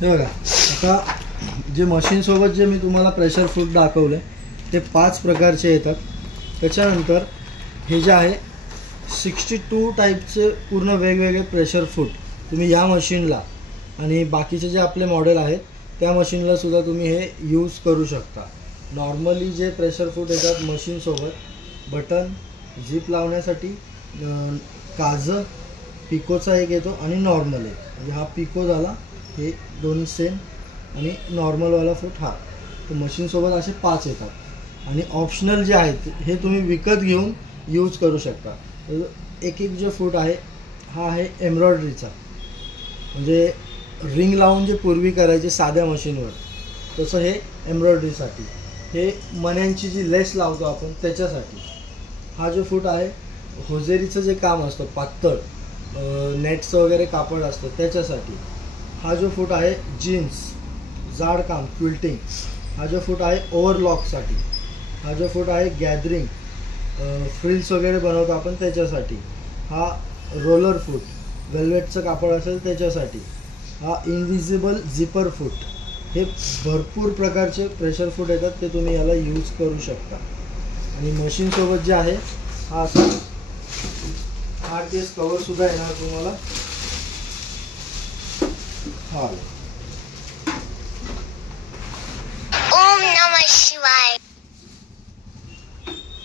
हे बघा, आता जे मशीनसोबत जे मी तुम्हाला प्रेशर फूट दाखवलं ते 5 प्रकारचे येतात. त्याच्यानंतर हे जे आहे 62 टाईपचे पूर्ण वेगवेगळे प्रेशर फूट तुम्ही या मशीनला आणि बाकीचे जे आपले मॉडेल आहेत त्या मशीनला सुद्धा तुम्ही हे यूज करू शकता. नॉर्मली जे प्रेशर फूट येतात मशीनसोबत बटन झिप लावण्यासाठी काजं पिकोचा एक येतो आणि नॉर्मल एक, म्हणजे हा पिको झाला, हे दोन्ही सेम, आणि नॉर्मलवाला फूट हा. तर मशीनसोबत असे 5 येतात. आणि ऑप्शनल जे आहेत हे तुम्ही विकत घेऊन यूज करू शकता. एक एक जे फूट आहे हा आहे एम्ब्रॉयडरीचा, म्हणजे रिंग लावून जे पूर्वी करायचे साध्या मशीनवर तसं हे एम्ब्रॉयडरीसाठी. हे मण्यांची जी लेस लावतो आपण त्याच्यासाठी. हा जो फूट आहे होजेरीचं जे काम असतं पातळ नेटचं वगैरे कापड असतं त्याच्यासाठी. हा जो फूट आहे जीन्स जाड काम क्विल्टिंग. हा जो फूट आहे ओव्हरलॉकसाठी. हा जो फूट आहे गॅदरिंग फ्रिल्स वगैरे बनवतो आपण त्याच्यासाठी. हा रोलर फूट वेल्वेटचं कापड असेल त्याच्यासाठी. हा इनविजिबल झिपर फूट. हे भरपूर प्रकारचे प्रेशर फूट येतात, ते तुम्ही याला यूज करू शकता. आणि मशीनसोबत जे आहे हा असा 8 केस कवरसुद्धा येणार तुम्हाला. हा ओम नमः शिवाय.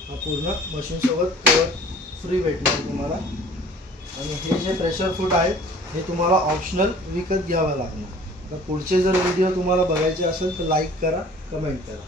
हा पूर्ण मशीनसोबत कवर फ्री भेटणार तुम्हाला. आणि हे जे प्रेशर फूट आहे हे तुम्हाला ऑप्शनल विकत घ्यावं लागणार. तर पुढचे जर व्हिडिओ तुम्हाला बघायचे असेल तर लाईक करा, कमेंट करा.